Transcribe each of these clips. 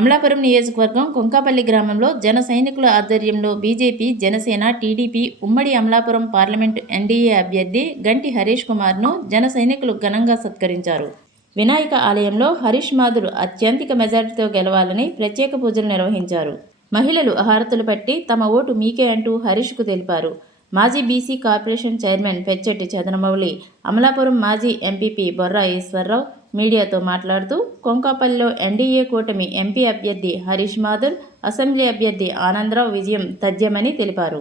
అమలాపురం నియోజకవర్గం కొంకాపల్లి గ్రామంలో జన సైనికుల ఆధ్వర్యంలో బీజేపీ జనసేన టీడీపీ ఉమ్మడి అమలాపురం పార్లమెంటు ఎన్డీఏ అభ్యర్థి గంటి హరీష్ కుమార్ను జన సైనికులు ఘనంగా సత్కరించారు. వినాయక ఆలయంలో హరీష్ మాధుడు అత్యంతిక మెజార్టీతో గెలవాలని ప్రత్యేక పూజలు నిర్వహించారు. మహిళలు హారతులు పట్టి తమ ఓటు మీకే అంటూ హరీష్కు తెలిపారు. మాజీ BC corporation chairman Pechetti Chandramouli Amalapuram మాజీ ఎంపీపీ బొర్రా ఈశ్వరరావు మీడియాతో మాట్లాడుతూ కొంకాపల్లిలో ఎన్డీఏ కూటమి ఎంపీ అభ్యర్థి హరీష్ మాధుర్ అసెంబ్లీ అభ్యర్థి ఆనందరావు విజయం తథ్యమని తెలిపారు.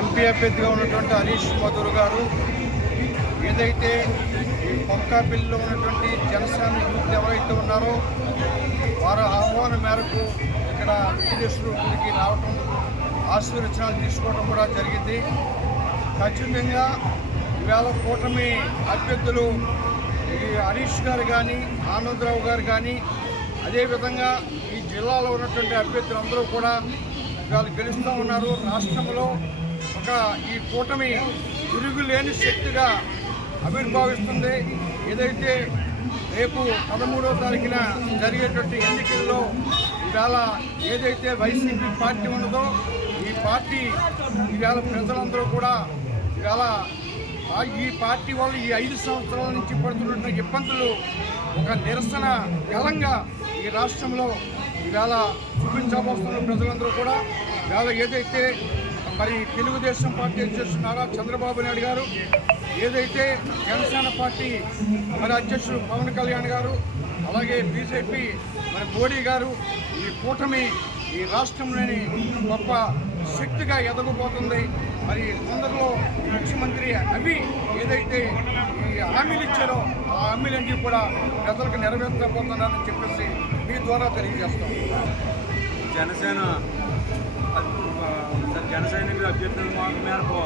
ఎంపీ అభ్యర్థిగా ఉన్నటువంటి హరీష్ మధుర్ గారు ఏదైతే ఈ ఉన్నటువంటి జనసేన యూత్ ఎవరైతే ఉన్నారో వారి ఆహ్వానం మేరకు ఇక్కడ వెంకటేశ్వర గుడికి రావటం ఆశీర్వచనాలు తీసుకోవడం కూడా జరిగింది. ఖచ్చితంగా ఈవేళ కూటమి అభ్యర్థులు ఈ హరీష్ గారు కానీ ఆనందరావు గారు కానీ అదేవిధంగా ఈ జిల్లాలో ఉన్నటువంటి అభ్యర్థులందరూ కూడా ఇవాళ గెలుస్తూ ఉన్నారు. రాష్ట్రంలో ఒక ఈ కూటమి తిరుగులేని శక్తిగా ఆవిర్భావిస్తుంది. ఏదైతే రేపు పదమూడో తారీఖున జరిగేటువంటి ఎన్నికల్లో ఇవాళ ఏదైతే వైసీపీ పార్టీ ఉన్నదో ఈ పార్టీ ఇవాళ ప్రజలందరూ కూడా ఇవాళ ఈ పార్టీ వాళ్ళు ఈ ఐదు సంవత్సరాల నుంచి పడుతున్న ఇబ్బందులు ఒక నిరసన గలంగా ఈ రాష్ట్రంలో ఈవేళ చూపించబోతున్న ప్రజలందరూ కూడా. ఈవేళ ఏదైతే మరి తెలుగుదేశం పార్టీ అధ్యక్షుడు నారా చంద్రబాబు నాయుడు గారు ఏదైతే జనసేన పార్టీ మరి అధ్యక్షుడు పవన్ కళ్యాణ్ గారు అలాగే బీజేపీ మరి మోడీ గారు ఈ కూటమి ఈ రాష్ట్రంలోని గొప్ప శక్తిగా ఎదగబోతుంది. మరి తొందరలో ముఖ్యమంత్రి అవి ఏదైతే ఈ హామీలు ఇచ్చారో ఆ హామీలన్నీ కూడా ప్రజలకు నెరవేర్చబోతున్నారని చెప్పేసి మీ ద్వారా తెలియజేస్తాం. జనసేన జన సైనికుల అభ్యర్థుల మేరకు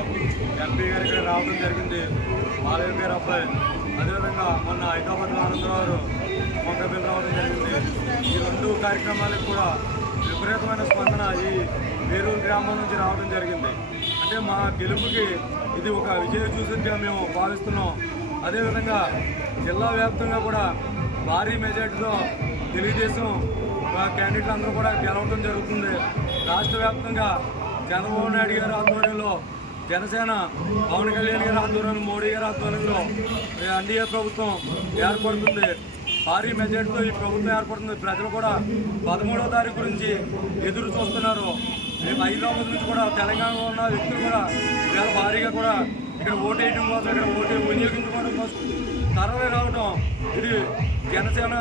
ఎంపీ గారు ఇక్కడ రావడం జరిగింది. మాలయ్య గారు అబ్బాయి. అదేవిధంగా మొన్న హైదరాబాద్లో ఆనందరావు గారు మొక్కబిల్ రావడం జరిగింది. ఈ రెండు కార్యక్రమాలకు కూడా విపరీతమైన స్పందన ఈ వేరూరు గ్రామం నుంచి రావడం జరిగింది. అంటే మా గెలుపుకి ఇది ఒక విజయ చూసిగా మేము భావిస్తున్నాం. అదేవిధంగా జిల్లా వ్యాప్తంగా కూడా భారీ మెజార్టీతో తెలుగుదేశం క్యాండిడేట్లు అందరూ కూడా గెలవడం జరుగుతుంది. రాష్ట్ర వ్యాప్తంగా చంద్రబాబు నాయుడు గారి ఆధ్వర్యంలో జనసేన పవన్ కళ్యాణ్ గారి ఆధ్వర్యంలో మోడీ గారి ఆధ్వర్యంలో ఎన్డీఏ ప్రభుత్వం ఏర్పడుతుంది. భారీ మెజార్టీతో ఈ ప్రభుత్వం ఏర్పడుతుంది. ప్రజలు కూడా పదమూడవ తారీఖు నుంచి ఎదురు చూస్తున్నారు. రేపు హైదరాబాద్ నుంచి కూడా తెలంగాణలో ఉన్న వ్యక్తులు కూడా ఇవాళ భారీగా కూడా ఇక్కడ ఓటు వేయడం కోసం ఇక్కడ ఓటు వినియోగించుకోవడం కోసం తరలి రావడం ఇది జనసేన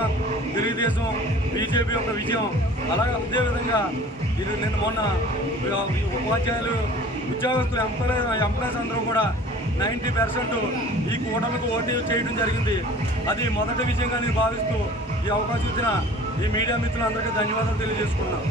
తెలుగుదేశం బీజేపీ యొక్క విజయం. అలాగే అదేవిధంగా ఇది నిన్న మొన్న ఉపాధ్యాయులు ఉద్యోగస్తులు ఎంప్లాయ్ ఎంప్లాయీస్ అందరూ కూడా నైంటీ పర్సెంట్ ఈ కూటమికి ఓటు చేయడం జరిగింది. అది మొదటి విజయంగా నేను భావిస్తూ ఈ అవకాశం ఇచ్చిన ఈ మీడియా మిత్రులందరికీ ధన్యవాదాలు తెలియజేసుకున్నాను